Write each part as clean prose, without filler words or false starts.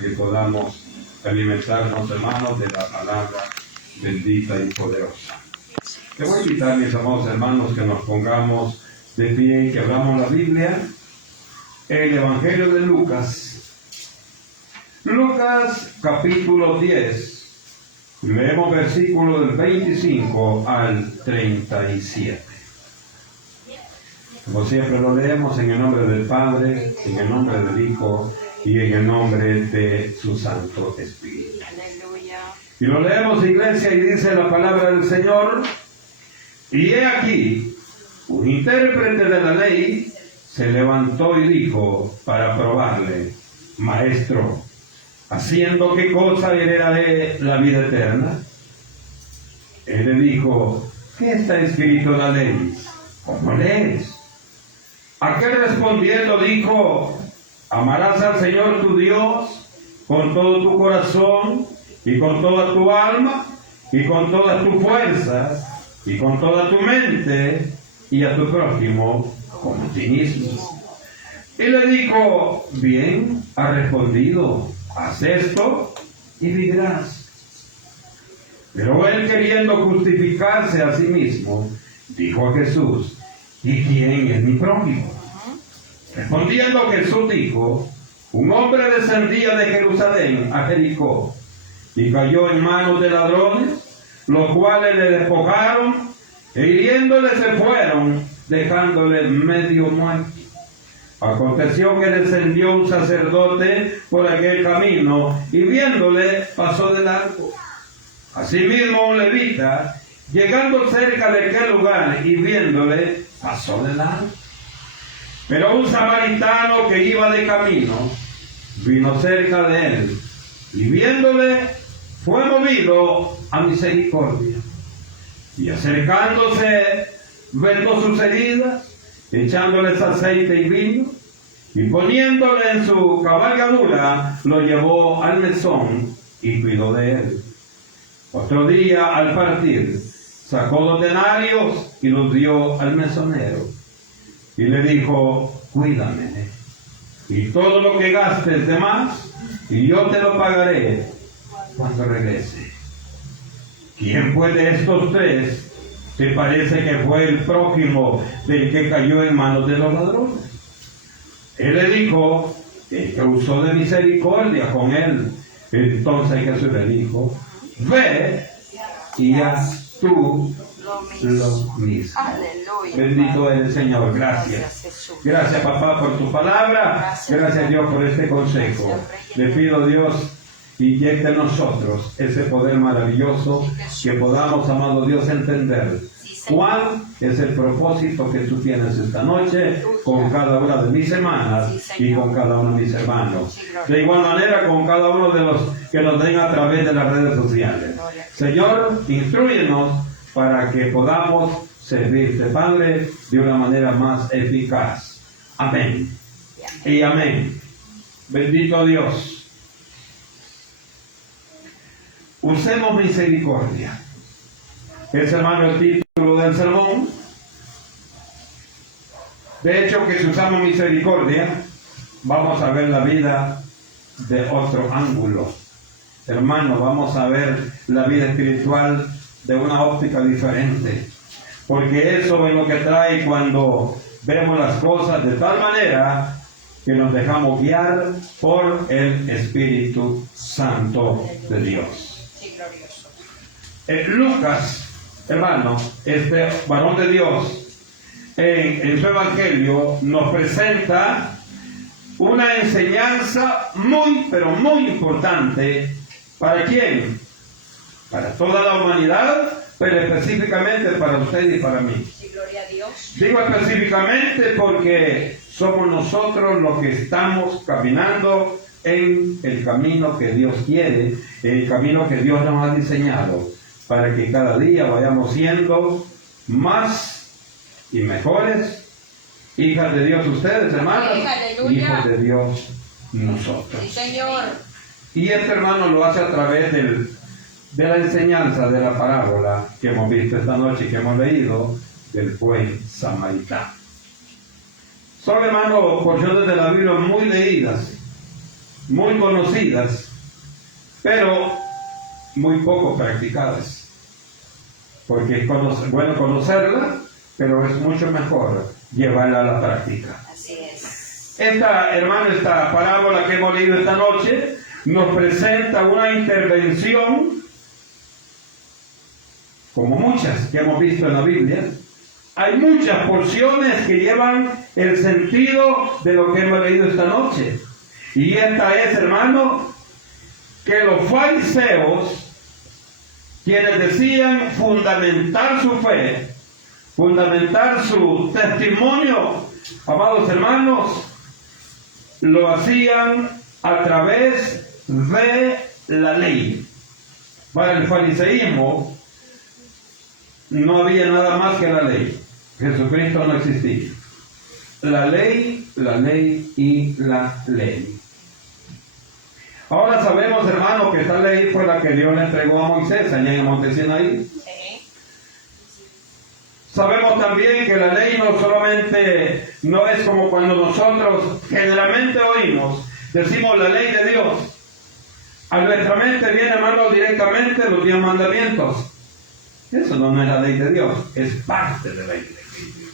que podamos alimentarnos, hermanos, de la palabra bendita y poderosa. Te voy a invitar, mis amados hermanos, que nos pongamos de pie y que abramos la Biblia, el Evangelio de Lucas. Lucas capítulo 10. Leemos versículos del 25 al 37. Como siempre lo leemos en el nombre del Padre, en el nombre del Hijo y en el nombre de su Santo Espíritu. Aleluya. Y lo leemos, iglesia, y dice la palabra del Señor: y he aquí, un intérprete de la ley se levantó y dijo para probarle: Maestro, ¿haciendo qué cosa heredaré la vida eterna? Él le dijo: ¿qué está escrito en la ley? ¿Cómo lees? Aquel respondiendo dijo: amarás al Señor tu Dios con todo tu corazón y con toda tu alma y con todas tus fuerzas y con toda tu mente, y a tu prójimo como a ti mismo. Y le dijo: bien has respondido, haz esto y vivirás. Pero él, queriendo justificarse a sí mismo, dijo a Jesús: ¿y quién es mi prójimo? Respondiendo Jesús dijo: un hombre descendía de Jerusalén a Jericó y cayó en manos de ladrones, los cuales le despojaron e hiriéndole se fueron, dejándole medio muerto. Aconteció que descendió un sacerdote por aquel camino y viéndole pasó de largo. Asimismo un levita, llegando cerca de aquel lugar y viéndole, pasó de largo. Pero un samaritano que iba de camino vino cerca de él y viéndole fue movido a misericordia. Y acercándose vendó sus heridas, echándoles aceite y vino, y poniéndole en su cabalgadura lo llevó al mesón y cuidó de él. Otro día al partir sacó 2 denarios y los dio al mesonero y le dijo: cuídame, y todo lo que gastes de más, y yo te lo pagaré cuando regrese. ¿Quién fue de estos 3 te parece que fue el prójimo del que cayó en manos de los ladrones? Él le dijo: el que usó de misericordia con él. Entonces Jesús le dijo: ve y haz tú lo mismo. Aleluya. Bendito es el Señor. Gracias. Jesús. Gracias, papá, por tu palabra. Gracias, Dios, por este consejo. Le pido, Dios, inyecte en nosotros ese poder maravilloso, que podamos, amado Dios, entender cuál es el propósito que tú tienes esta noche con cada una de mis hermanas y con cada uno de mis hermanos. De igual manera con cada uno de los que nos ven a través de las redes sociales. Señor, instrúyenos para que podamos servirte, Padre, de una manera más eficaz. Amén. Y amén. Bendito Dios. Usemos misericordia. Es, hermano, el título del sermón. De hecho, que si usamos misericordia, vamos a ver la vida de otro ángulo. Hermano, vamos a ver la vida espiritual de una óptica diferente. Porque eso es lo que trae cuando vemos las cosas de tal manera que nos dejamos guiar por el Espíritu Santo de Dios. Lucas, hermano, este varón de Dios, en su evangelio nos presenta una enseñanza muy, pero muy importante. ¿Para quién? Para toda la humanidad, pero específicamente para usted y para mí. Sí, gloria a Dios. Digo específicamente porque somos nosotros los que estamos caminando en el camino que Dios quiere, en el camino que Dios nos ha diseñado, para que cada día vayamos siendo más y mejores hijas de Dios ustedes, hermanos, hijos de Dios nosotros. Sí, Señor. Y este, hermano, lo hace a través de la enseñanza de la parábola que hemos visto esta noche y que hemos leído del buen samaritano. Son, hermano, porciones de la Biblia muy leídas, muy conocidas, pero muy poco practicadas. Porque es bueno conocerla, pero es mucho mejor llevarla a la práctica. Así es. Esta parábola que hemos leído esta noche nos presenta una intervención, como muchas que hemos visto en la Biblia. Hay muchas porciones que llevan el sentido de lo que hemos leído esta noche. Y esta es, hermano, que los fariseos, quienes decían fundamentar su fe, fundamentar su testimonio, amados hermanos, lo hacían a través de la ley. Para el fariseísmo no había nada más que la ley. Jesucristo no existía. La ley y la ley. Ahora sabemos, hermano, que esta ley fue la que Dios le entregó a Moisés allá en el monte Sinaí. Sí. Sabemos también que la ley no es como cuando nosotros generalmente oímos, decimos la ley de Dios. A nuestra mente viene, hermano, directamente los 10 mandamientos. Eso no es la ley de Dios, es parte de la ley de Dios.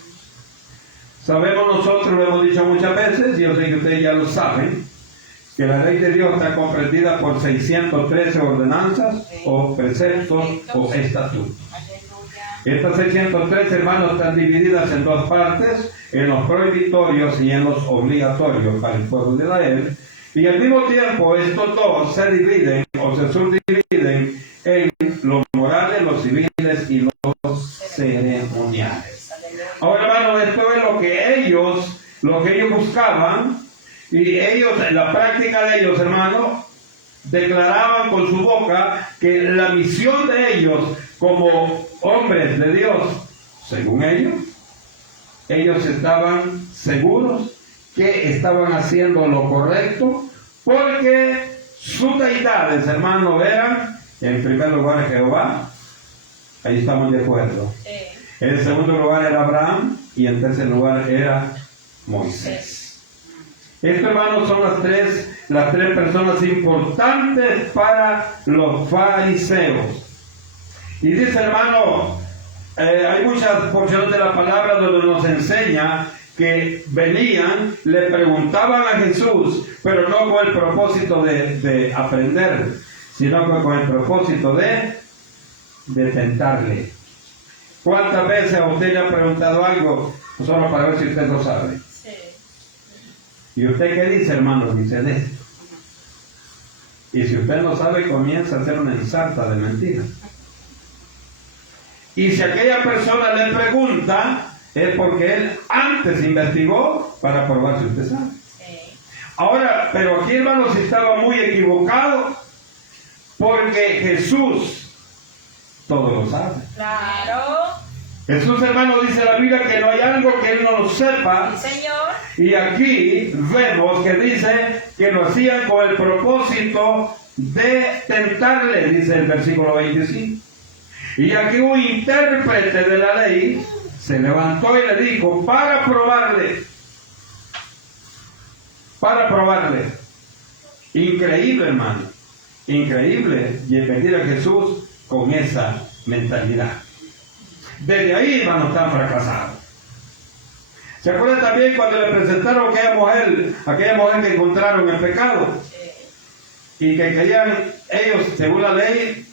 Sabemos nosotros, lo hemos dicho muchas veces, y yo sé que ustedes ya lo saben, que la ley de Dios está comprendida por 613 ordenanzas o preceptos o estatutos. Estas 613, hermanos, están divididas en dos partes, en los prohibitorios y en los obligatorios para el pueblo de Israel. Y al mismo tiempo estos dos se dividen o se subdividen en los morales, los civiles y los ceremoniales. Ahora, hermano, esto es lo que ellos buscaban, y ellos, en la práctica de ellos, hermano, declaraban con su boca que la misión de ellos como hombres de Dios, según ellos estaban seguros que estaban haciendo lo correcto, porque sus deidades, hermano, eran, en primer lugar, Jehová. Ahí estamos de acuerdo. En segundo lugar era Abraham, y en tercer lugar era Moisés. Estos, hermanos, son las tres personas importantes para los fariseos. Y dice, hermano, hay muchas porciones de la palabra donde nos enseña que venían, le preguntaban a Jesús, pero no con el propósito de aprender, sino con el propósito de tentarle. ¿Cuántas veces a usted le ha preguntado algo solo para ver si usted lo sabe? Sí. ¿Y usted qué dice, hermano? Dice de esto. Y si usted no sabe, comienza a hacer una ensarta de mentiras. Y si aquella persona le pregunta, es porque él antes investigó para probar si usted sabe. Sí. Ahora, pero aquí, hermanos, estaba muy equivocado, porque Jesús todo lo sabe. Claro. Jesús, hermano, dice la Biblia que no hay algo que él no lo sepa. Sí, Señor. Y aquí vemos que dice que lo hacían con el propósito de tentarle, dice el versículo 25. Y aquí un intérprete de la ley se levantó y le dijo, para probarle. Increíble, hermano. Increíble venir a Jesús con esa mentalidad. Desde ahí, hermano, están fracasados. ¿Se acuerdan también cuando le presentaron a aquella mujer que encontraron en pecado? Y que querían ellos, según la ley,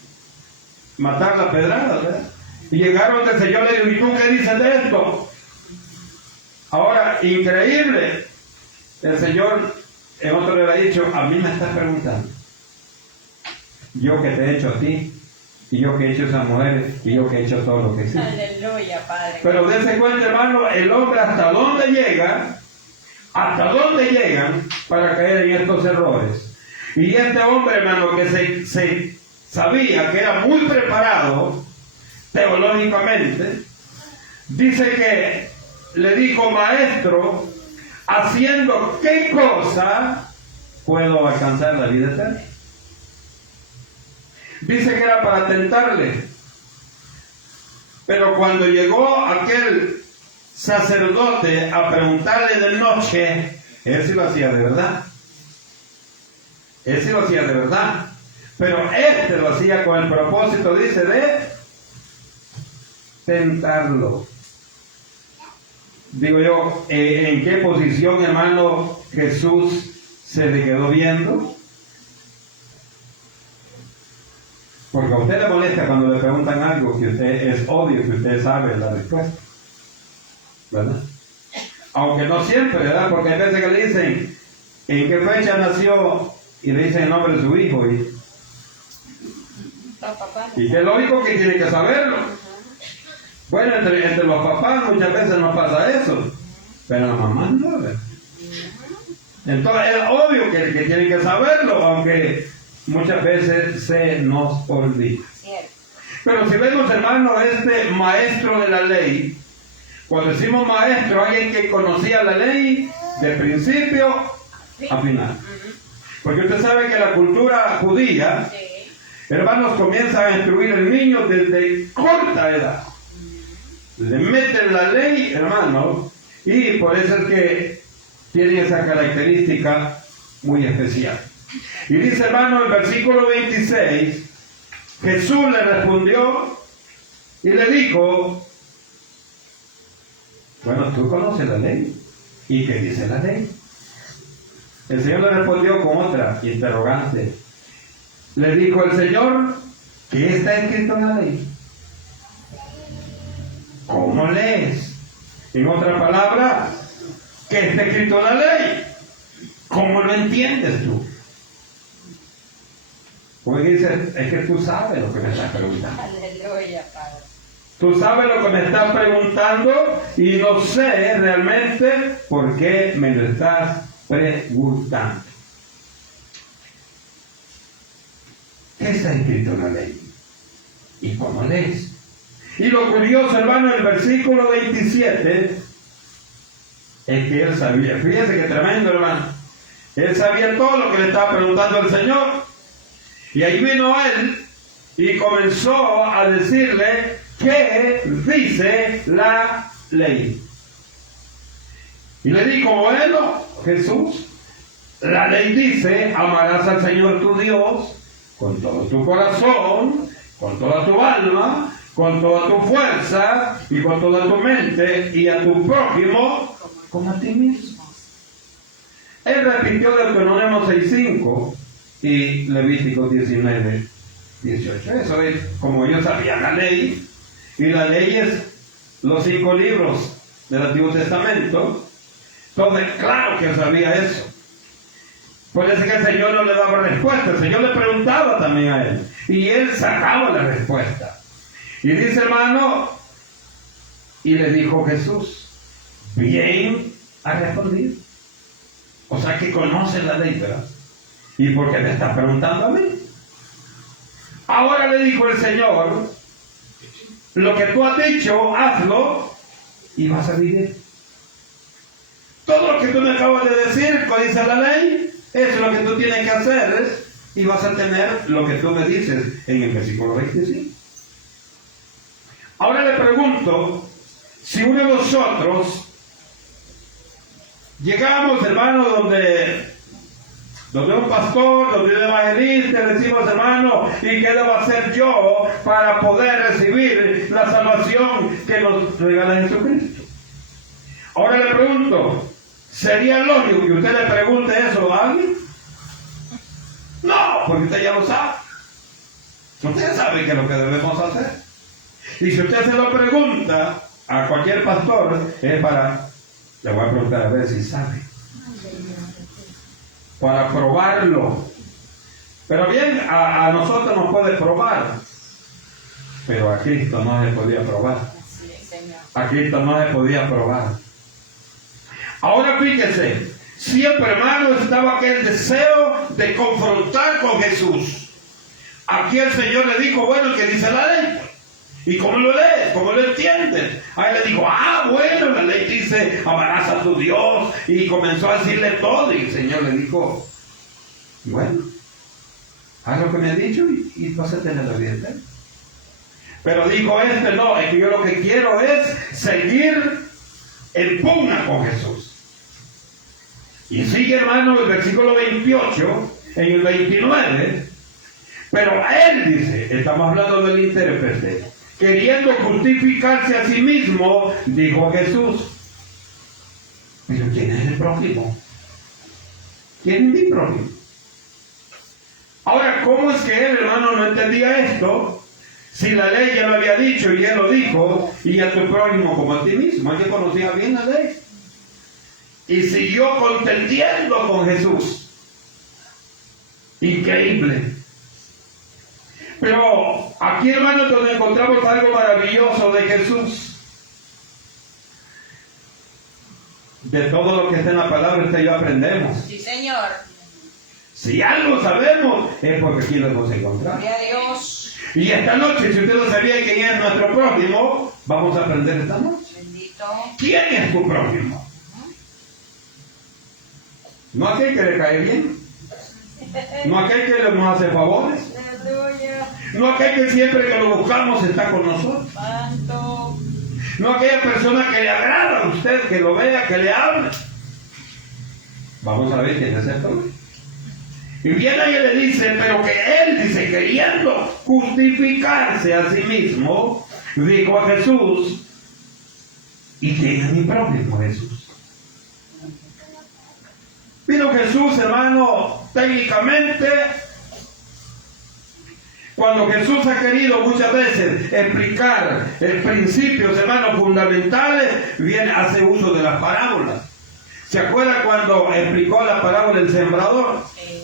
matar la pedrada, ¿verdad? Y llegaron del Señor y le dijo, ¿y tú qué dices de esto? Ahora, increíble. El Señor en otro le ha dicho, a mí me estás preguntando. Yo que te he hecho a ti, y yo que he hecho a esas mujeres, y yo que he hecho todo lo que existe. Aleluya, Padre. Pero dense cuenta, hermano, el hombre hasta dónde llegan para caer en estos errores. Y este hombre, hermano, que se sabía que era muy preparado teológicamente, dice que le dijo, maestro, ¿haciendo qué cosa puedo alcanzar la vida eterna? Dice que era para tentarle. Pero cuando llegó aquel sacerdote a preguntarle de noche, él sí lo hacía de verdad. Ese lo hacía de verdad. Pero este lo hacía con el propósito, dice, de tentarlo. Digo yo, ¿en qué posición, hermano, Jesús se le quedó viendo? Porque a usted le molesta cuando le preguntan algo que usted es obvio, que usted sabe la respuesta, ¿verdad? Aunque no siempre, ¿verdad? Porque hay veces que le dicen, ¿en qué fecha nació? Y le dicen el nombre de su hijo. Y que es lógico que tiene que saberlo. Bueno, entre los papás muchas veces nos pasa eso, pero las mamás no, ¿verdad? Entonces es obvio que tienen que saberlo, aunque muchas veces se nos olvida. Pero si vemos, hermano, este maestro de la ley, cuando decimos maestro, alguien que conocía la ley de principio a final. Porque usted sabe que la cultura judía, hermanos, comienza a instruir al niño desde corta edad. Le meten la ley, hermano, y por eso es que tiene esa característica muy especial. Y dice, hermano, el versículo 26, Jesús le respondió y le dijo, bueno, tú conoces la ley. ¿Y qué dice la ley? El Señor le respondió con otra interrogante. Le dijo el Señor, ¿qué está escrito en la ley? ¿Cómo lees? En otra palabra, ¿qué está escrito en la ley? ¿Cómo lo entiendes tú? Porque dice, es que tú sabes lo que me estás preguntando. Aleluya, Padre. Tú sabes lo que me estás preguntando y no sé realmente por qué me lo estás preguntando. ¿Qué está escrito en la ley? ¿Y cómo lees? Y lo curioso, hermano, el versículo 27 es que él sabía. Fíjese que tremendo, hermano. Él sabía todo lo que le estaba preguntando el Señor. Y ahí vino él y comenzó a decirle qué dice la ley. Y le dijo, bueno, Jesús, la ley dice, amarás al Señor tu Dios con todo tu corazón, con toda tu alma, con toda tu fuerza y con toda tu mente, y a tu prójimo como a ti mismo. Él repitió Deuteronomio 6:5 y Levítico 19:18. Eso es como ellos sabían la ley, y la ley es los 5 libros del Antiguo Testamento. Entonces, claro que él sabía eso. Por eso es que el Señor no le daba respuesta, el Señor le preguntaba también a él, y él sacaba la respuesta. Y dice, hermano, y le dijo Jesús, bien ha respondido. O sea que conoce la ley, ¿verdad? ¿Y por qué me está preguntando a mí? Ahora le dijo el Señor, lo que tú has dicho, hazlo y vas a vivir. Todo lo que tú me acabas de decir, como dice la ley, eso es lo que tú tienes que hacer y vas a tener lo que tú me dices en el versículo 25. Ahora le pregunto, si uno de nosotros llegamos, hermano, donde un pastor, donde un evangelista, le decimos, hermano, ¿y qué debo hacer yo para poder recibir la salvación que nos regala Jesucristo? Ahora le pregunto, ¿sería lógico que usted le pregunte eso a alguien? No, porque usted ya lo sabe. Usted sabe que es lo que debemos hacer. Y si usted se lo pregunta a cualquier pastor, es para, le voy a preguntar a ver si sabe, para probarlo. Pero bien, a nosotros nos puede probar, pero a Cristo no se podía probar. A Cristo no se podía probar. Ahora fíjese, siempre, hermano, estaba aquel deseo de confrontar con Jesús. Aquí el Señor le dijo, bueno, ¿qué dice la ley? ¿Y cómo lo lees? ¿Cómo lo entiendes? Ahí le dijo, bueno, la ley dice, amarás a tu Dios. Y comenzó a decirle todo. Y el Señor le dijo, bueno, haz lo que me ha dicho y vas a tener la vida eterna. Pero dijo no, es que yo lo que quiero es seguir en pugna con Jesús. Y sigue, hermano, el versículo 28, en el 29, pero él dice, estamos hablando del intérprete, queriendo justificarse a sí mismo, dijo Jesús, pero ¿quién es el prójimo? ¿Quién es mi prójimo? Ahora, ¿cómo es que él, hermano, no entendía esto? Si la ley ya lo había dicho y él lo dijo, y a tu prójimo como a ti mismo, él que conocía bien la ley. Y siguió contendiendo con Jesús. Increíble. Pero aquí, hermanos, donde encontramos algo maravilloso de Jesús. De todo lo que está en la palabra, usted y yo aprendemos. Sí, Señor. Si algo sabemos, es porque aquí lo hemos encontrado. Gloria a Dios. Y esta noche, si usted no sabía quién es nuestro prójimo, vamos a aprender esta noche. Bendito. ¿Quién es tu prójimo? No aquel que le cae bien. No aquel que nos hace favores. Aleluya. No aquel que siempre que lo buscamos está con nosotros. Santo. No aquella persona que le agrada a usted, que lo vea, que le hable. Vamos a ver quién es el prójimo. Y viene ahí y le dice, pero que él dice, queriendo justificarse a sí mismo, dijo a Jesús, ¿y quién es mi prójimo, Jesús? Vino Jesús, hermano, técnicamente, cuando Jesús ha querido muchas veces explicar principios, hermanos, fundamentales, hace uso de las parábolas. ¿Se acuerda cuando explicó la parábola del sembrador? Sí.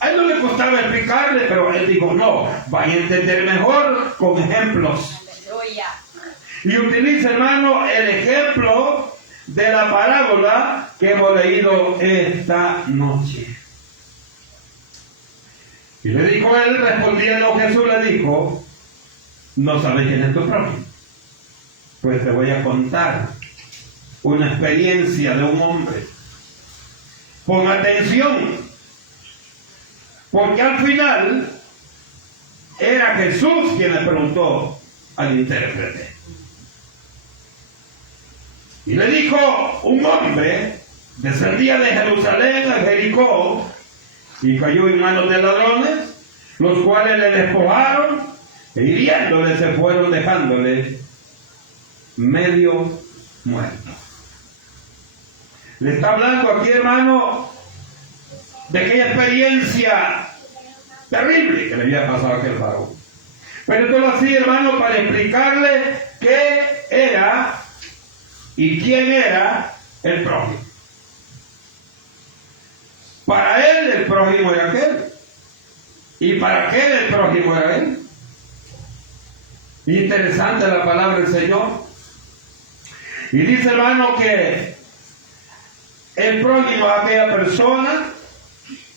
A él no le costaba explicarle, pero él dijo, no, vaya a entender mejor con ejemplos. Aleluya. Y utiliza, hermano, el ejemplo de la parábola que hemos leído esta noche. Y le dijo él, respondiendo Jesús le dijo, no sabes quién es tu prójimo. Pues te voy a contar una experiencia de un hombre. Pon atención. Porque al final era Jesús quien le preguntó al intérprete. Y le dijo, un hombre descendía de Jerusalén a Jericó y cayó en manos de ladrones, los cuales le despojaron e hiriéndole se fueron dejándole medio muerto. Le está hablando aquí, hermano, de aquella experiencia terrible que le había pasado a aquel varón. Pero todo así, hermano, para explicarle qué era y quién era el prójimo. Para él el prójimo era aquel. Y para aquel el prójimo era él. Interesante la palabra del Señor. Y dice, hermano, que el prójimo es aquella persona,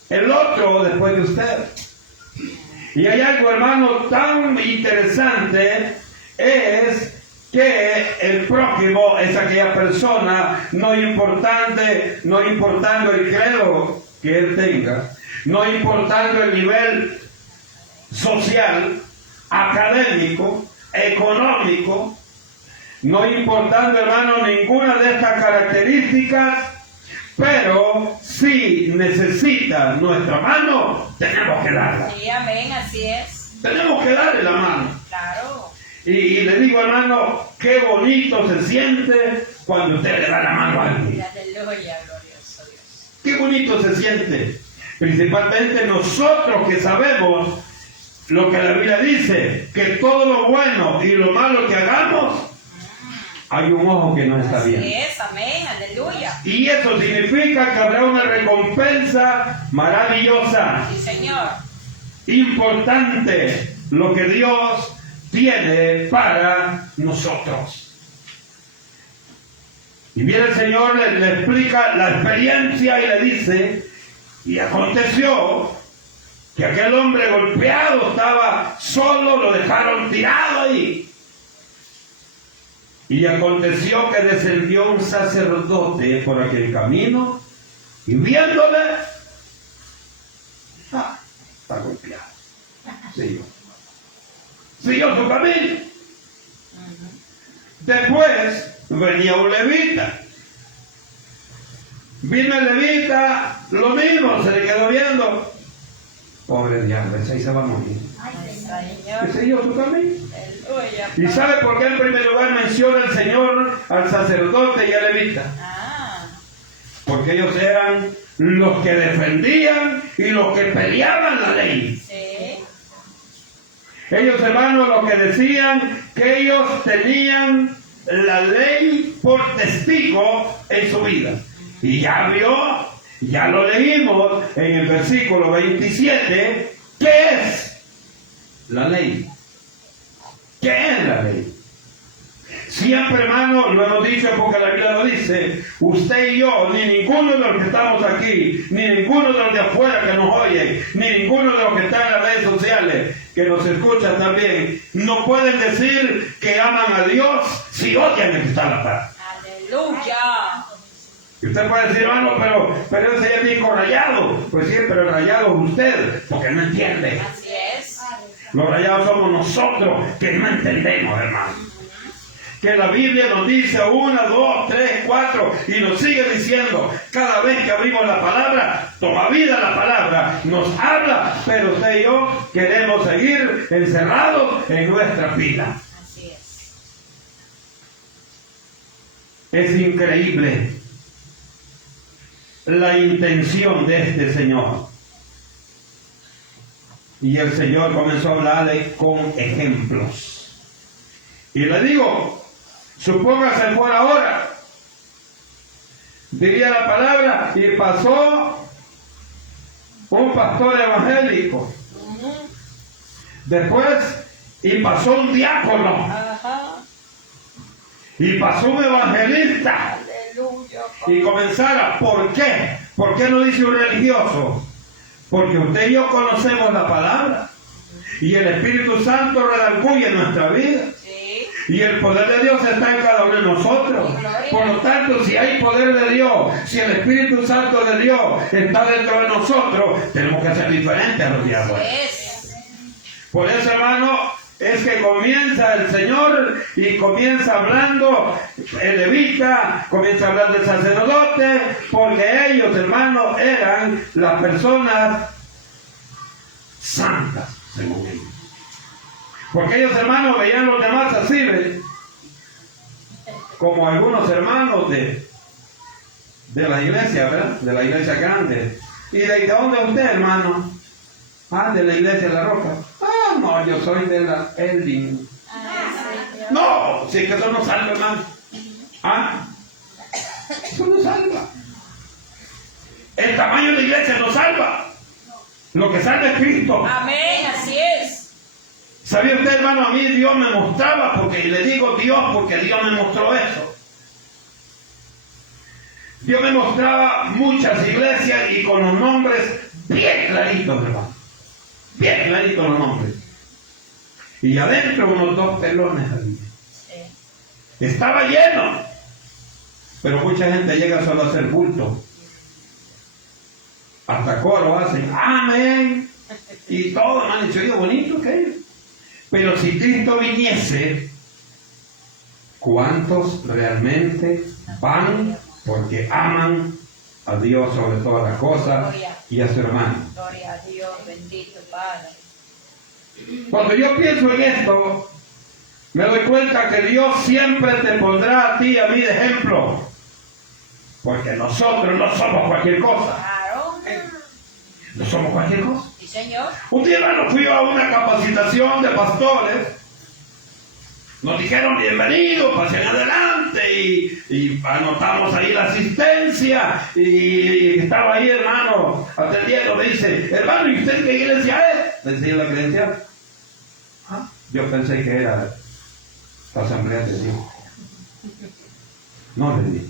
el otro después de usted. Y hay algo, hermano, tan interesante, es que el prójimo es aquella persona, no importando el credo que él tenga, no importando el nivel social, académico, económico, no importando, hermano, ninguna de estas características. Pero si necesita nuestra mano, tenemos que darla. Sí, amén, así es. Tenemos que darle la mano. Claro. Y le digo, hermano, qué bonito se siente cuando usted le da la mano a alguien. Aleluya, glorioso Dios. Qué bonito se siente. Principalmente nosotros que sabemos lo que la Biblia dice, que todo lo bueno y lo malo que hagamos, hay un ojo que no está bien. Así es, amén, aleluya. Y eso significa que habrá una recompensa maravillosa, Sí, Señor. importante, lo que Dios tiene para nosotros. Y viene el Señor, le explica la experiencia y le dice, y aconteció que aquel hombre golpeado estaba solo, lo dejaron tirado ahí. Y aconteció que descendió un sacerdote por aquel camino y viéndole, está golpeado. Siguió su camino. Después venía un levita. Vino el levita, lo mismo, se le quedó viendo. Pobre diablo, ese ahí se va a morir. Señor. ¿Qué siguió su camino? Aleluya. ¿Y sabe por qué en primer lugar menciona el Señor al sacerdote y al levita? Ah, Porque ellos eran los que defendían y los que peleaban la ley. sí. Ellos, hermanos, lo que decían que ellos tenían la ley por testigo en su vida. Y ya vio, ya lo leímos en el versículo 27, ¿qué es la ley? ¿Qué es la ley? Siempre, hermano, lo hemos dicho porque la Biblia lo dice, usted y yo, ni ninguno de los que estamos aquí, ni ninguno de los de afuera que nos oyen, ni ninguno de los que están en las redes sociales, que nos escuchan también, no pueden decir que aman a Dios si odian el que está a la par. Aleluya. Y usted puede decir, hermano, pero ese es bien rayado. Pues sí, pero el rayado es usted, porque no entiende. Así es. Los rayados somos nosotros que no entendemos, hermano. Que la Biblia nos dice 1, 2, 3, 4 y nos sigue diciendo cada vez que abrimos la palabra, todavía la palabra nos habla, pero usted y yo queremos seguir encerrados en nuestra vida. Así es. Es increíble la intención de este Señor. Y el Señor comenzó a hablarle con ejemplos. Y le digo, supóngase fuera ahora, diría la palabra, y pasó un pastor evangélico. Después, y pasó un diácono. Ajá. Y pasó un evangelista. Aleluya. Y comenzara, ¿por qué? ¿Por qué no dice un religioso? Porque usted y yo conocemos la palabra. Y el Espíritu Santo redarguye en nuestra vida. Sí. Y el poder de Dios está en cada uno de nosotros. Por lo tanto, si hay poder de Dios, si el Espíritu Santo de Dios está dentro de nosotros, tenemos que ser diferentes a los diablos. Es. Por eso, hermano, es que comienza el Señor y comienza hablando el levita, comienza hablando el sacerdote, porque ellos, hermanos, eran las personas santas, según ellos. Porque ellos, hermanos, veían los demás así, ¿ves? Como algunos hermanos de la iglesia, ¿verdad? De la iglesia grande. ¿Y de dónde es usted, hermano? Ah, de la iglesia de la Roca. Ah, no, yo soy de la Elding. No, si es que eso no salva, hermano. Ah, eso no salva. El tamaño de la iglesia no salva. Lo que salva es Cristo. Amén, así es. ¿Sabía usted, hermano? A mí Dios me mostraba, porque le digo Dios porque Dios me mostró eso. Dios me mostraba muchas iglesias y con los nombres bien claritos, hermano. Bien claritos los nombres. Y adentro unos 2 pelones había. Sí. Estaba lleno. Pero mucha gente llega solo a hacer bulto. Hasta coro hacen, amén. Y todo, me han dicho, oye, bonito que. Pero si Cristo viniese, ¿cuántos realmente van porque aman a Dios sobre todas las cosas y a su hermano? Gloria a Dios, bendito Padre. Cuando yo pienso en esto, me doy cuenta que Dios siempre te pondrá a ti y a mí de ejemplo. Porque nosotros no somos cualquier cosa. Claro. No somos cualquier cosa. Sí, Señor. Un día, hermano, fui a una capacitación de pastores. Nos dijeron bienvenidos, pasen adelante y anotamos ahí la asistencia y estaba ahí, hermano, atendiendo. Me dice, hermano, ¿y usted qué iglesia es? Le decía la credencial. ¿Ah? Yo pensé que era la Asamblea de Dios. No le dije.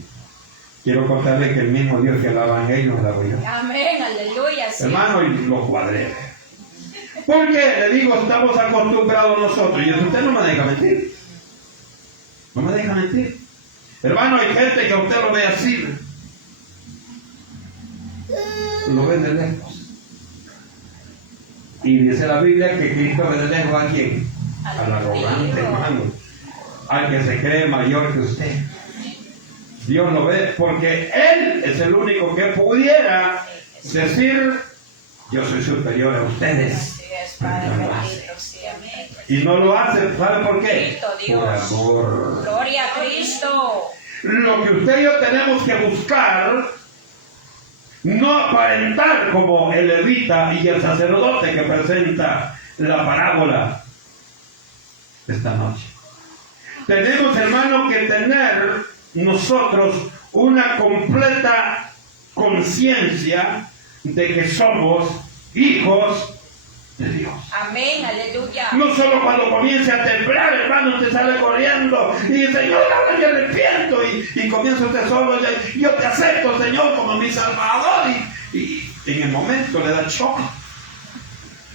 Quiero contarle que el mismo Dios que alaba en ellos, alaba yo. Amén, aleluya. Sí. Hermano, y lo cuadré. Porque le digo, estamos acostumbrados nosotros, y usted no me deja mentir. No me deja mentir. Hermano, hay gente que a usted lo ve así. Lo ve de lejos. Y dice la Biblia que Cristo ve de lejos a quién? Al arrogante, hermano. Al que se cree mayor que usted. Dios lo ve porque Él es el único que pudiera decir, yo soy superior a ustedes. Así es, Padre bendito. Sí, amén. Y no lo hace, ¿sabe por qué? Cristo Dios. Por amor. Gloria a Cristo. Lo que usted y yo tenemos que buscar, no aparentar como el levita y el sacerdote que presenta la parábola esta noche. Tenemos, hermano, que tener nosotros una completa conciencia de que somos hijos de Dios. Amén, aleluya. No solo cuando comience a temblar, hermano, usted sale corriendo y dice, Señor, ahora me arrepiento, y comienza usted solo, yo te acepto, Señor, como mi Salvador, y en el momento le da shock.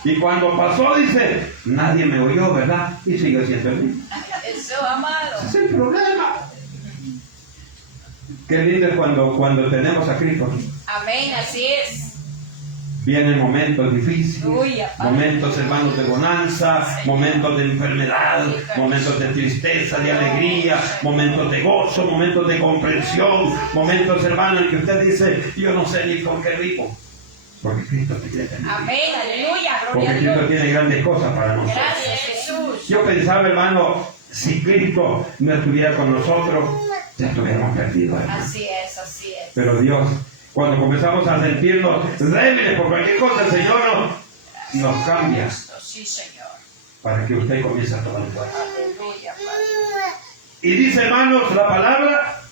Y cuando pasó, dice, nadie me oyó, ¿verdad? Y sigue siendo el mismo. Eso, amado. Ese es el problema. Qué lindo es cuando tenemos a Cristo. Amén, así es. Vienen momentos difíciles, Aleluya, Padre. momentos, hermanos, de bonanza, momentos de enfermedad, momentos de tristeza, de alegría, momentos de gozo, momentos de comprensión, momentos, hermanos, en que usted dice, yo no sé ni por qué vivo, porque Cristo te quiere tener. Amén, aleluya. Porque Gloria a Cristo Dios. tiene grandes cosas para nosotros. Gracias, Jesús. Yo pensaba, hermano, si Cristo no estuviera con nosotros, ya estuviéramos perdidos, hermano. Así es, así es. Pero Dios, cuando comenzamos a sentirnos débiles por cualquier cosa, el Señor nos cambia Sí, Señor. para que usted comience a tomar fuerza. Aleluya, Padre. Y dice, hermanos, la palabra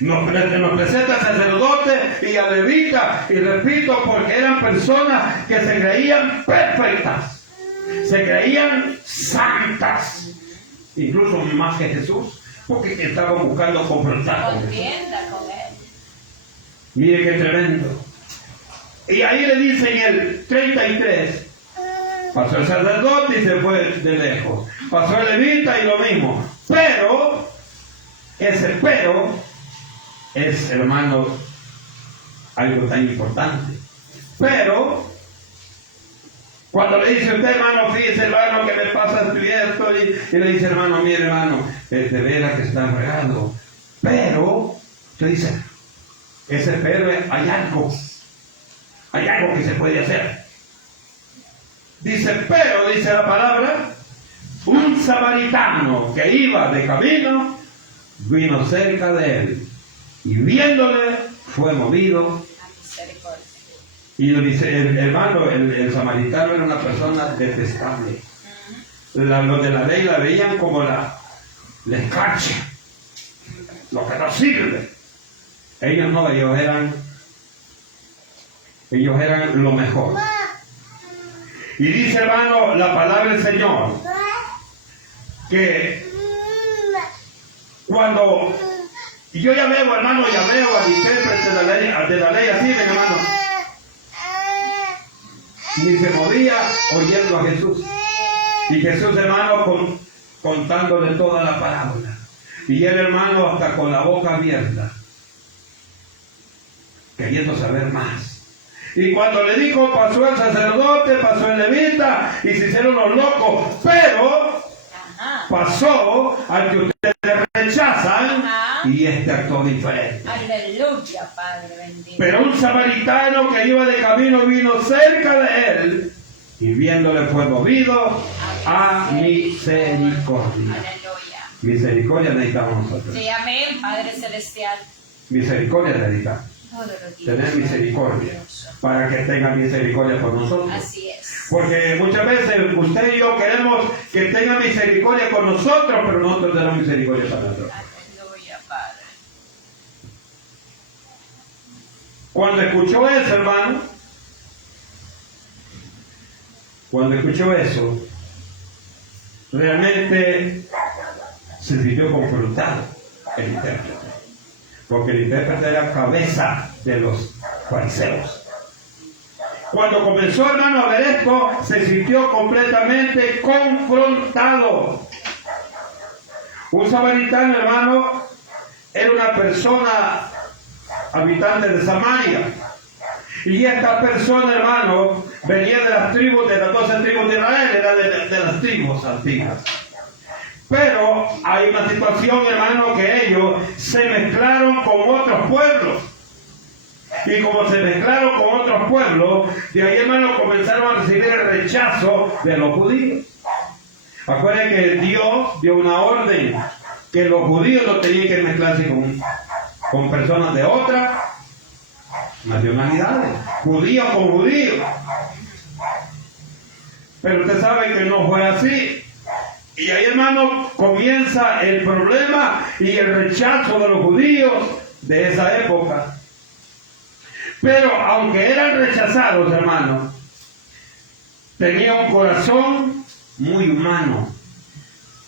nos presenta al sacerdote y al levita, y repito, porque eran personas que se creían perfectas, se creían santas, incluso más que Jesús, porque estaban buscando confrontar con Jesús. Contienda con él. Mire qué tremendo. Y ahí le dice en el 33, pasó el sacerdote y se fue de lejos. Pasó el levita y lo mismo. Pero, ese pero es, hermano, algo tan importante. Pero, cuando le dice usted, hermano, fíjese, hermano, que me pasa esto y esto, y le dice, hermano, mire, hermano, de veras que está regado. Pero, usted dice, ese pero hay algo que se puede hacer. Dice, pero, dice la palabra, un samaritano que iba de camino, vino cerca de él, y viéndole, fue movido. Misericordia. Y le dice, el hermano, el samaritano era una persona detestable. Los de la ley la veían como la escarcha, lo que no sirve. Ellos no, ellos eran lo mejor. Y dice, hermano, la palabra del Señor, que cuando yo ya veo, hermano, ya veo al intérprete de la ley así, ven, hermano, ni se movía oyendo a Jesús. Y Jesús, hermano, contándole toda la parábola. Y el hermano hasta con la boca abierta, queriendo saber más. Y cuando le dijo, pasó el sacerdote, pasó el levita, y se hicieron los locos, pero pasó al que ustedes rechazan, y este actuó diferente. Aleluya, Padre bendito. Pero un samaritano que iba de camino vino cerca de él, y viéndole fue movido a misericordia. Aleluya. Misericordia necesitamos nosotros. Sí, amén, Padre celestial. Misericordia necesitamos. Todos los días. Tener misericordia, para que tenga misericordia por nosotros. Así es. Porque muchas veces usted y yo queremos que tenga misericordia con nosotros, pero nosotros tenemos misericordia para nosotros. Aleluya, Padre. Cuando escuchó eso, hermano, cuando escuchó eso, realmente se sintió confrontado el intérprete. Porque el intérprete era cabeza de los fariseos. Cuando comenzó, hermano, a ver esto, se sintió completamente confrontado. Un samaritano, hermano, era una persona habitante de Samaria. Y esta persona, hermano, venía de las tribus, de las 12 tribus de Israel, era de las tribus antiguas. Pero hay una situación, hermano, que ellos se mezclaron con otros pueblos. Y como se mezclaron con otros pueblos, de ahí, hermano, comenzaron a recibir el rechazo de los judíos. Acuérdense que Dios dio una orden que los judíos no tenían que mezclarse con personas de otras nacionalidades, judíos con judíos. Pero usted sabe que no fue así. Y ahí, hermano, comienza el problema y el rechazo de los judíos de esa época. Pero aunque eran rechazados, hermano, tenían un corazón muy humano.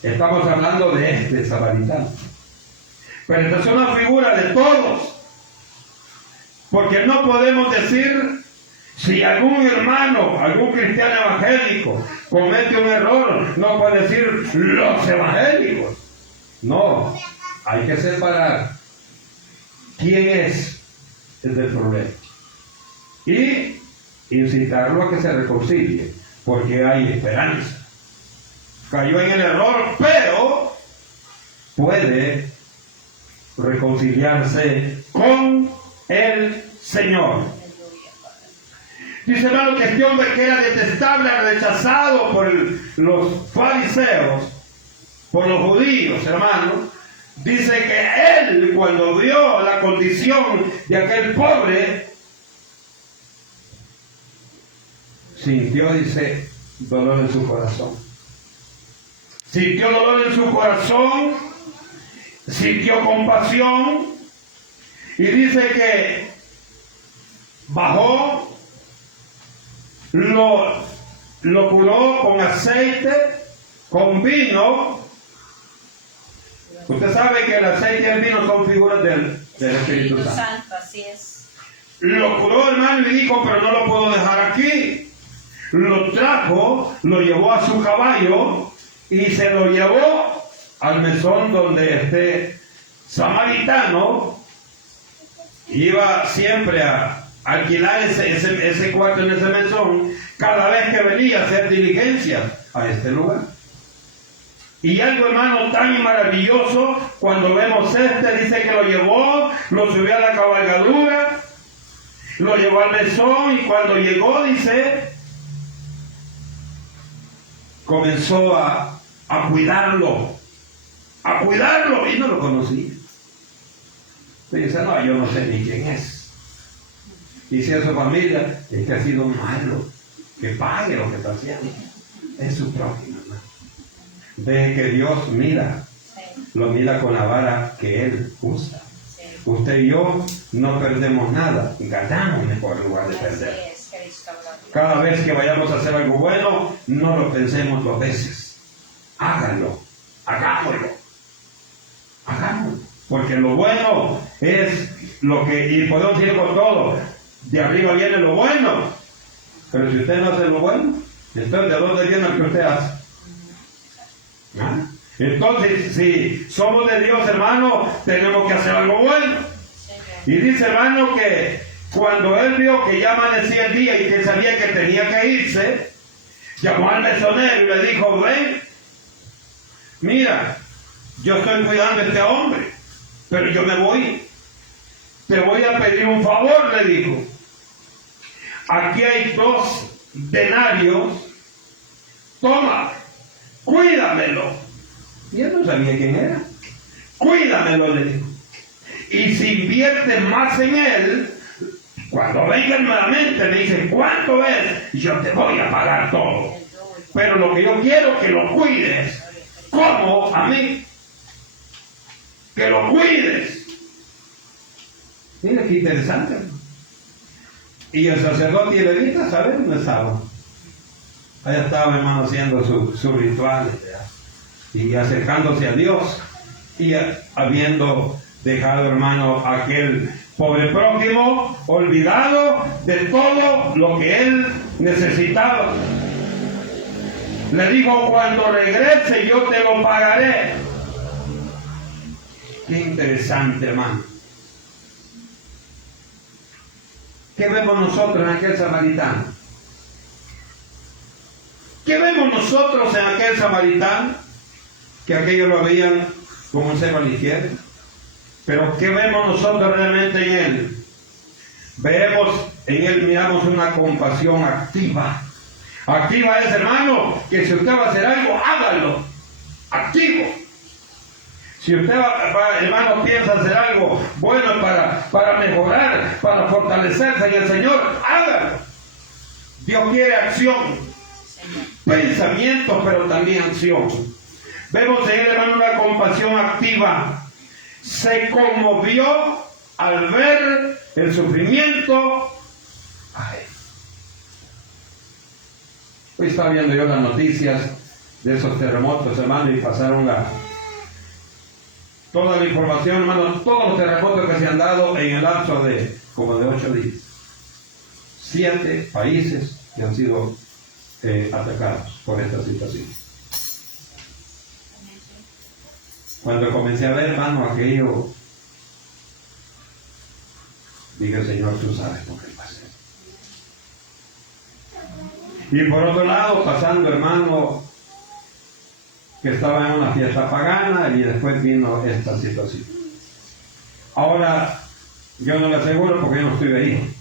Estamos hablando de este samaritano. Pero esta es una figura de todos. Porque no podemos decir, si algún hermano, algún cristiano evangélico comete un error, no puede decir los evangélicos. No, hay que separar quién es el del problema y incitarlo a que se reconcilie, porque hay esperanza. Cayó en el error, pero puede reconciliarse con el Señor. Dice, hermano, que este hombre que era detestable, rechazado por los fariseos, por los judíos, hermano, dice que él, cuando vio la condición de aquel pobre, sintió, dice, dolor en su corazón. Sintió dolor en su corazón, sintió compasión, y dice que bajó, lo curó con aceite, con vino. Usted sabe que el aceite y el vino son figuras del Espíritu Santo. Así es. Lo curó, hermano, y dijo, pero no lo puedo dejar aquí. Lo trajo, lo llevó a su caballo y se lo llevó al mesón donde este samaritano iba siempre a alquilar ese cuarto en ese mesón cada vez que venía a hacer diligencias a este lugar. Y algo, hermano, tan maravilloso, cuando vemos dice que lo llevó, lo subió a la cabalgadura, lo llevó al mesón, y cuando llegó, dice, comenzó a cuidarlo, y no lo conocía. Dice, no, yo no sé ni quién es. Y si es su familia, es que ha sido malo, que pague lo que está haciendo. Es su prójimo, hermano. Deje que Dios lo mira con la vara que Él usa. Usted y yo no perdemos nada, ganamos mejor en lugar de perder. Cada vez que vayamos a hacer algo bueno, no lo pensemos 2 veces. Háganlo, hagámoslo. Porque lo bueno es lo que, y podemos ir con todo, de arriba viene lo bueno. Pero si usted no hace lo bueno, entonces ¿de dónde viene lo que usted hace? ¿Ah? Entonces, si somos de Dios, hermano, tenemos que hacer algo bueno. Y dice, hermano, que cuando él vio que ya amanecía el día y que sabía que tenía que irse, llamó al mesonero y le dijo, ven, mira, yo estoy cuidando a este hombre, pero yo me voy. Te voy a pedir un favor, le dijo. Aquí hay 2 denarios, toma, cuídamelo. Y él no sabía quién era. Cuídamelo, le dijo. Y si inviertes más en él, cuando venga nuevamente me dicen, ¿cuánto es? Yo te voy a pagar todo. Pero lo que yo quiero es que lo cuides. ¿Cómo? A mí. Que lo cuides. Mira qué interesante. Y el sacerdote y el levita, ¿sabes dónde estaba? Allá estaba, hermano, haciendo sus rituales, ¿verdad? Y acercándose a Dios, y habiendo dejado, hermano, aquel pobre prójimo olvidado de todo lo que él necesitaba. Le dijo, cuando regrese yo te lo pagaré. Qué interesante, hermano. ¿Qué vemos nosotros en aquel samaritano? ¿Qué vemos nosotros en aquel samaritano? Que aquellos lo veían como un cero a la izquierda. Pero ¿qué vemos nosotros realmente en él? Vemos en él, miramos una compasión activa. Activa es, hermano, que si usted va a hacer algo, hágalo. Activo. Si usted hermano, piensa hacer algo bueno para mejorar, para fortalecerse en el Señor, hágalo. Dios quiere acción, pensamiento, pero también acción. Vemos en él, hermano, una compasión activa. Se conmovió al ver el sufrimiento. Ay. Hoy estaba viendo yo las noticias de esos terremotos, hermano, y pasaron toda la información, hermano, todos los terremotos que se han dado en el lapso de como de 8 días. 7 países que han sido atacados por esta situación. Cuando comencé a ver, hermano, aquello, dije, Señor, tú sabes lo que va a hacer. Y por otro lado, pasando, hermano, que estaba en una fiesta pagana y después vino esta situación. Ahora, yo no le aseguro porque yo no estoy ahí,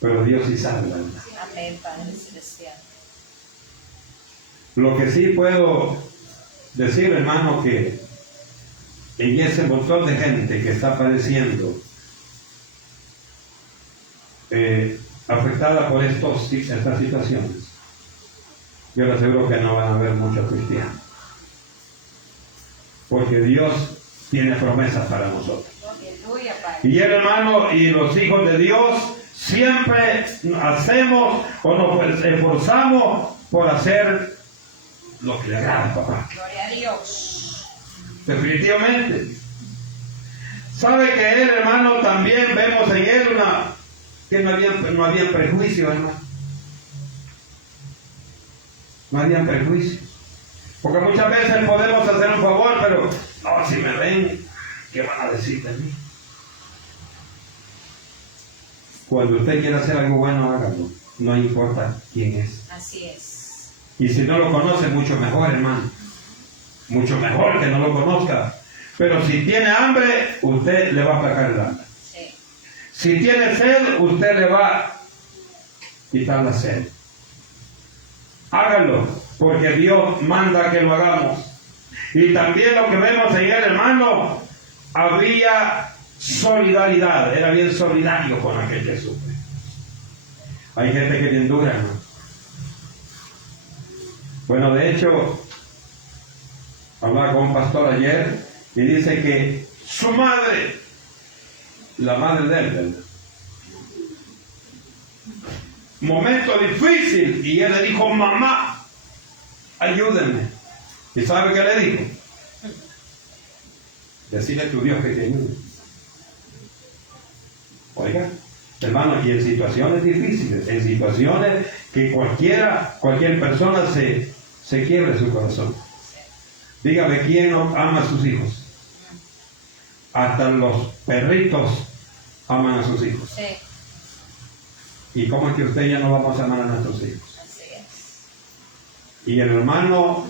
pero Dios sí sabe la verdad. Amén, Padre Celestial. Lo que sí puedo decir, hermano, que en ese montón de gente que está padeciendo, afectada por estas situaciones, yo le aseguro que no van a haber muchos cristianos, porque Dios tiene promesas para nosotros. Aleluya, Padre. Y el hermano y los hijos de Dios siempre hacemos o nos esforzamos por hacer lo que le agrada a papá. Gloria a Dios. Definitivamente. Sabe que él, hermano, también vemos en él que no había prejuicio, hermano. No había prejuicio. Porque muchas veces podemos hacer un favor, pero no, si me ven, ¿qué van a decir de mí? Cuando usted quiere hacer algo bueno, hágalo. No importa quién es. Así es. Y si no lo conoce, mucho mejor, hermano. Mucho mejor que no lo conozca. Pero si tiene hambre, usted le va a aplacar el hambre. Sí. Si tiene sed, usted le va a quitar la sed. Hágalo, porque Dios manda que lo hagamos. Y también lo que vemos en él, hermano, había solidaridad. Era bien solidario con aquel que sufre. Hay gente que bien dura, hermano. Bueno, de hecho, hablaba con un pastor ayer y dice que su madre, la madre de él, ¿verdad? Momento difícil, y él le dijo, mamá, ayúdenme. ¿Y sabe qué le dijo? Decirle a tu Dios que te ayude. Oiga, hermano, y en situaciones difíciles, en situaciones que cualquier persona se quiebre su corazón. Dígame, ¿quién no ama a sus hijos? Hasta los perritos aman a sus hijos. Sí. ¿Y cómo es que usted ya no vamos a amar a nuestros hijos? Así es. Y el hermano,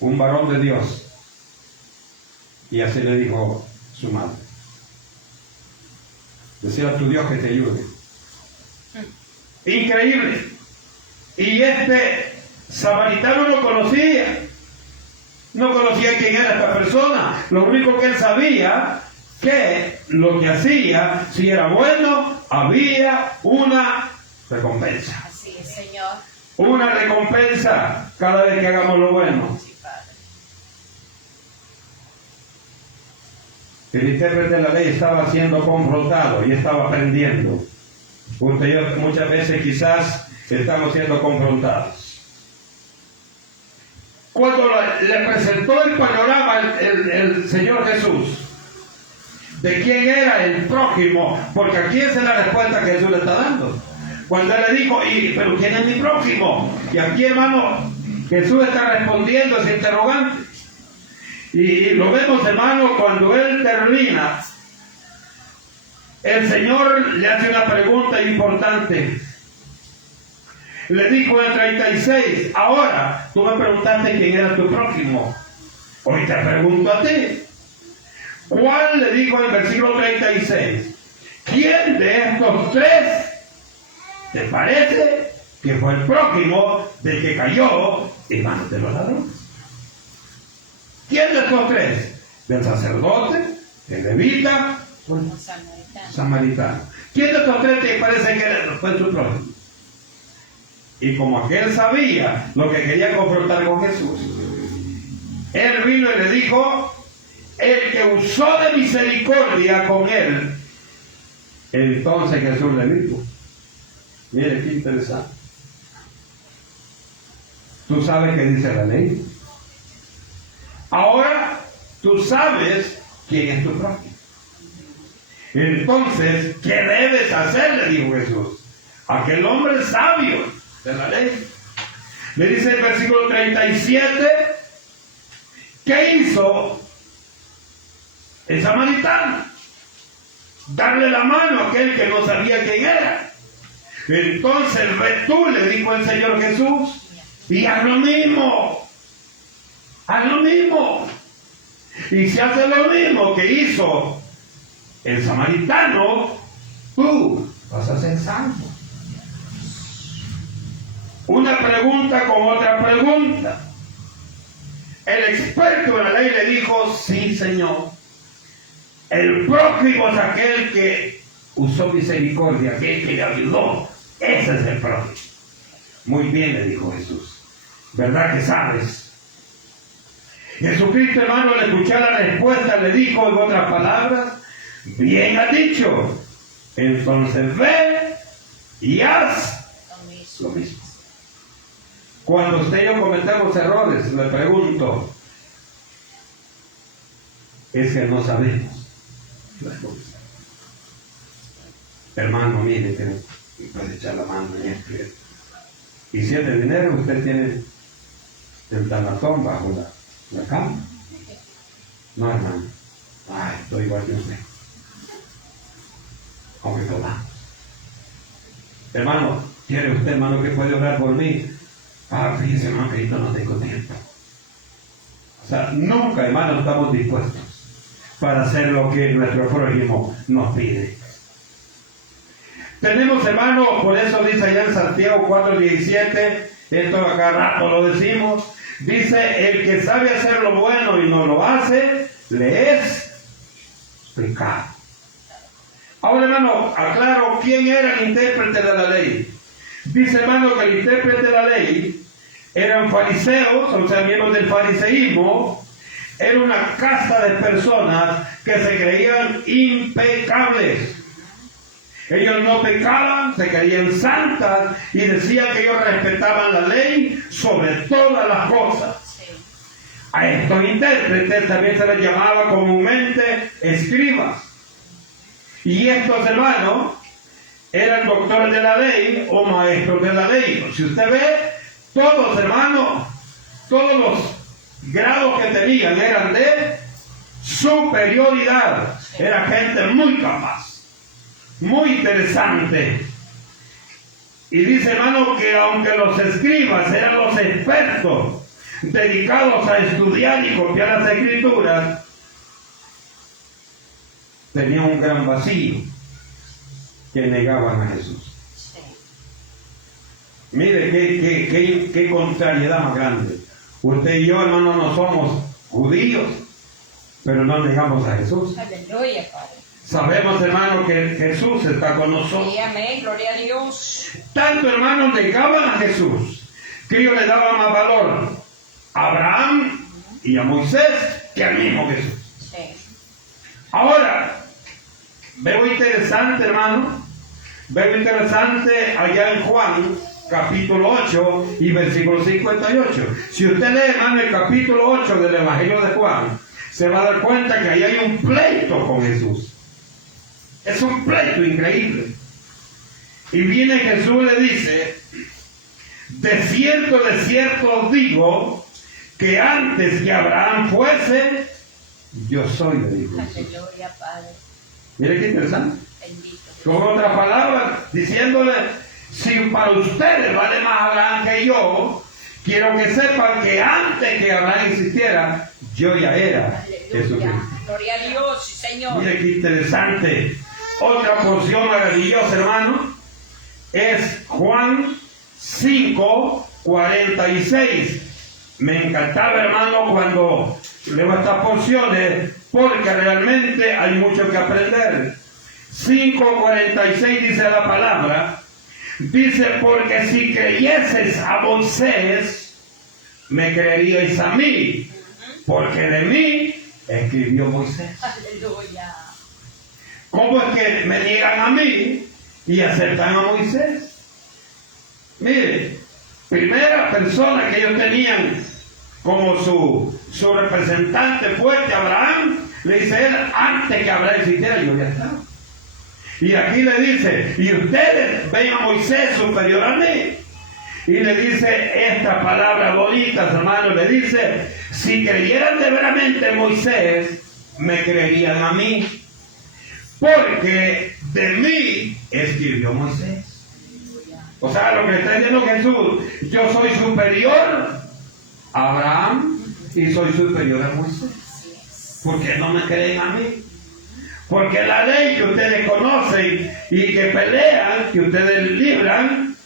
un varón de Dios, y así le dijo su madre. Decir a tu Dios que te ayude. Increíble. Y este samaritano no conocía quién era esta persona. Lo único que él sabía, que lo que hacía, si era bueno, había una recompensa. Así es, Señor. Una recompensa cada vez que hagamos lo bueno. Sí, Padre. El intérprete de la ley estaba siendo confrontado y estaba aprendiendo. Usted y yo muchas veces quizás estamos siendo confrontados. Cuando le presentó el panorama el Señor Jesús de quién era el prójimo, porque aquí esa es la respuesta que Jesús le está dando. Cuando él le dijo, pero ¿quién es mi prójimo? Y aquí, hermano, Jesús está respondiendo ese interrogante. Y lo vemos, hermano, cuando él termina, el Señor le hace una pregunta importante. Le dijo en 36, ahora tú me preguntaste quién era tu prójimo. Hoy te pregunto a ti. ¿Cuál? Le dijo en versículo 36. ¿quién de estos tres te parece que fue el prójimo del que cayó en manos de los ladrones? ¿Quién de estos tres? ¿Del sacerdote, el levita o el samaritano? ¿Quién de estos tres te parece que fue su prójimo? Y como aquel sabía lo que quería confrontar con Jesús, él vino y le dijo: el que usó de misericordia con él. Entonces Jesús le dijo: mire qué interesante. ¿Tú sabes qué dice la ley? Ahora tú sabes quién es tu prójimo. Entonces, ¿qué debes hacer?, le dijo Jesús. Aquel hombre sabio de la ley. Le dice el versículo 37, ¿qué hizo el samaritano? Darle la mano a aquel que no sabía quién era. Entonces, ve tú, le dijo el Señor Jesús, y haz lo mismo. Haz lo mismo. Y si haces lo mismo que hizo el samaritano, tú vas a ser salvo. Una pregunta con otra pregunta. El experto en la ley le dijo: sí, Señor. El prójimo es aquel que usó misericordia, aquel que le ayudó. Ese es el prójimo. Muy bien, le dijo Jesús. ¿Verdad que sabes? Jesucristo, hermano, al escuchar la respuesta, le dijo en otras palabras: bien has dicho. Entonces ve y haz lo mismo. Cuando usted y yo cometemos errores, le pregunto: es que no sabemos. Hermano, mire que puede echar la mano en esto. Y si es de dinero, usted tiene el tanatón bajo la cama. No, hermano. Ay, estoy igual que usted. Aunque tomamos. Hermano, ¿quiere usted, hermano, que puede orar por mí? Ah, fíjese, hermano, que ahorita no tengo tiempo. O sea, nunca, hermano, estamos dispuestos para hacer lo que nuestro prójimo nos pide. Tenemos, hermano, por eso dice allá en Santiago 4:17, esto a cada rato lo decimos, dice: el que sabe hacer lo bueno y no lo hace, le es pecado. Ahora, hermano, aclaro quién era el intérprete de la ley. Dice, hermano, que el intérprete de la ley eran fariseos, o sea, miembros del fariseísmo. Era una casta de personas que se creían impecables. Ellos no pecaban, se creían santas y decían que ellos respetaban la ley sobre todas las cosas. A estos intérpretes también se les llamaba comúnmente escribas. Y estos, hermanos, eran doctores de la ley o maestros de la ley. Si usted ve, todos, hermanos, todos los grados que tenían eran de superioridad. Era gente muy capaz, muy interesante. Y dice, hermano, que aunque los escribas eran los expertos dedicados a estudiar y copiar las escrituras, tenían un gran vacío que negaban a Jesús. Sí. Mire qué contrariedad más grande. Usted y yo, hermano, no somos judíos, pero no negamos a Jesús. Aleluya, Padre. Sabemos, hermano, que Jesús está con nosotros. Sí, amén, gloria a Dios. Tanto, hermanos, negaban a Jesús que ellos le daban más valor a Abraham y a Moisés que al mismo Jesús. Sí. Ahora, veo interesante, hermano, veo interesante allá en Juan, capítulo 8 y versículo 58. Si usted lee, hermano, el capítulo 8 del Evangelio de Juan, se va a dar cuenta que ahí hay un pleito con Jesús. Es un pleito increíble. Y viene Jesús y le dice: de cierto os digo, que antes que Abraham fuese, yo soy, le dijo Jesús. Aleluya, Padre. Mire qué interesante. Bendito. Con otras palabras, diciéndole: si para ustedes vale más Abraham que yo, quiero que sepan que antes que Abraham existiera, yo ya era Aleluya. Jesucristo. Gloria a Dios, sí, Señor. Mire qué interesante. otra porción maravillosa, hermano, es Juan 5:46. Me encantaba, hermano, cuando leo estas porciones, porque realmente hay mucho que aprender. 5:46 dice la palabra, dice, porque si creyeses a Moisés, me creeríais a mí, porque de mí escribió Moisés. Aleluya. ¿Cómo es que me niegan a mí y aceptan a Moisés? Mire, primera persona que ellos tenían como su representante fuerte, Abraham, le dice él, antes que Abraham existiera, yo ya estaba. Y aquí le dice, y ustedes ven a Moisés superior a mí. Y le dice esta palabra bonita, hermano, le dice, si creyeran de veramente en Moisés, me creerían a mí, porque de mí escribió Moisés. O sea, lo que está diciendo Jesús, yo soy superior a Abraham y soy superior a Moisés. ¿Por qué no me creen a mí? Porque la ley que ustedes conocen y que pelean, que ustedes libran,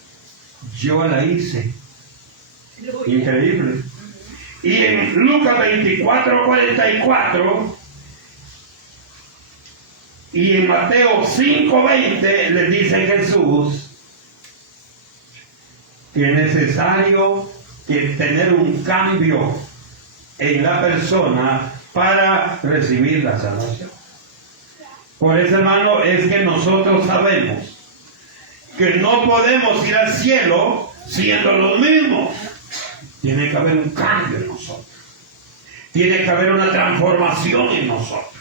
yo la hice. Increíble. Y en Lucas 24:44 y en Mateo 5:20 le dice Jesús que es necesario tener un cambio en la persona para recibir la salvación. Por eso, hermano, es que nosotros sabemos que no podemos ir al cielo siendo los mismos. Tiene que haber un cambio en nosotros. Tiene que haber una transformación en nosotros.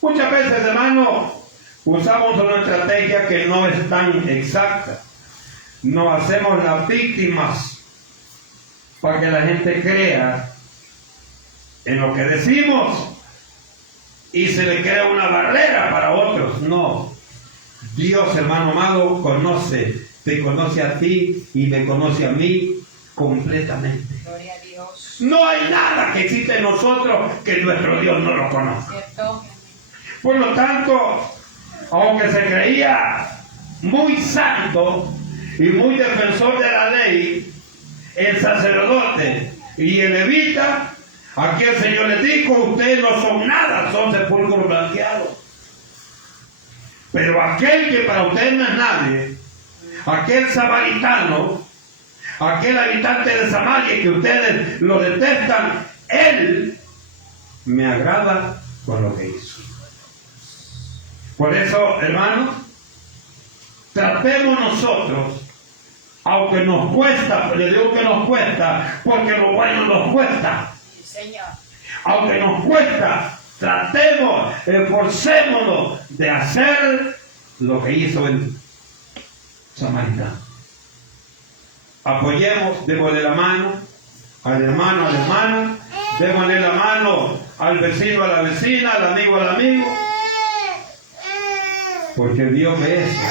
Muchas veces, hermano, usamos una estrategia que no es tan exacta. Nos hacemos las víctimas para que la gente crea en lo que decimos y se le crea una barrera para otros. No. Dios, hermano amado, te conoce a ti y me conoce a mí completamente. Gloria a Dios. No hay nada que existe en nosotros que nuestro Dios no lo conozca. ¿Cierto? Por lo tanto, aunque se creía muy santo y muy defensor de la ley, el sacerdote y el levita, aquí el Señor les dijo, ustedes no son nada, son sepulcros blanqueados. Pero aquel que para ustedes no es nadie, aquel samaritano, aquel habitante de Samaria que ustedes lo detestan, él me agrada con lo que hizo. Por eso, hermanos, tratemos nosotros, aunque nos cuesta, le digo que nos cuesta, porque lo bueno nos cuesta. Sí, Señor. Aunque nos cuesta, tratemos, esforcémonos de hacer lo que hizo el samaritano. Apoyemos, démosle la mano al hermano, a la hermana, démosle la mano al vecino, a la vecina, al amigo, al amigo. Porque Dios ve eso.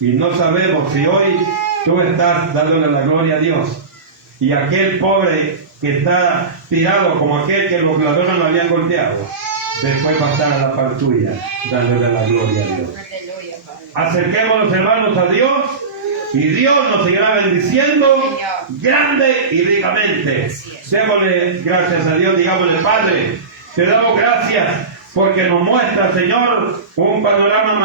Y no sabemos si hoy tú estás dándole la gloria a Dios. Y aquel pobre que está tirado como aquel que los ladrones lo habían golpeado, después va a estar a la par tuya, dándole la gloria a Dios. Aleluya, Padre. Acerquémonos, hermanos, a Dios y Dios nos seguirá bendiciendo grande y ricamente. Démosle gracias a Dios, digámosle, Padre, te damos gracias porque nos muestra, Señor, un panorama maravilloso.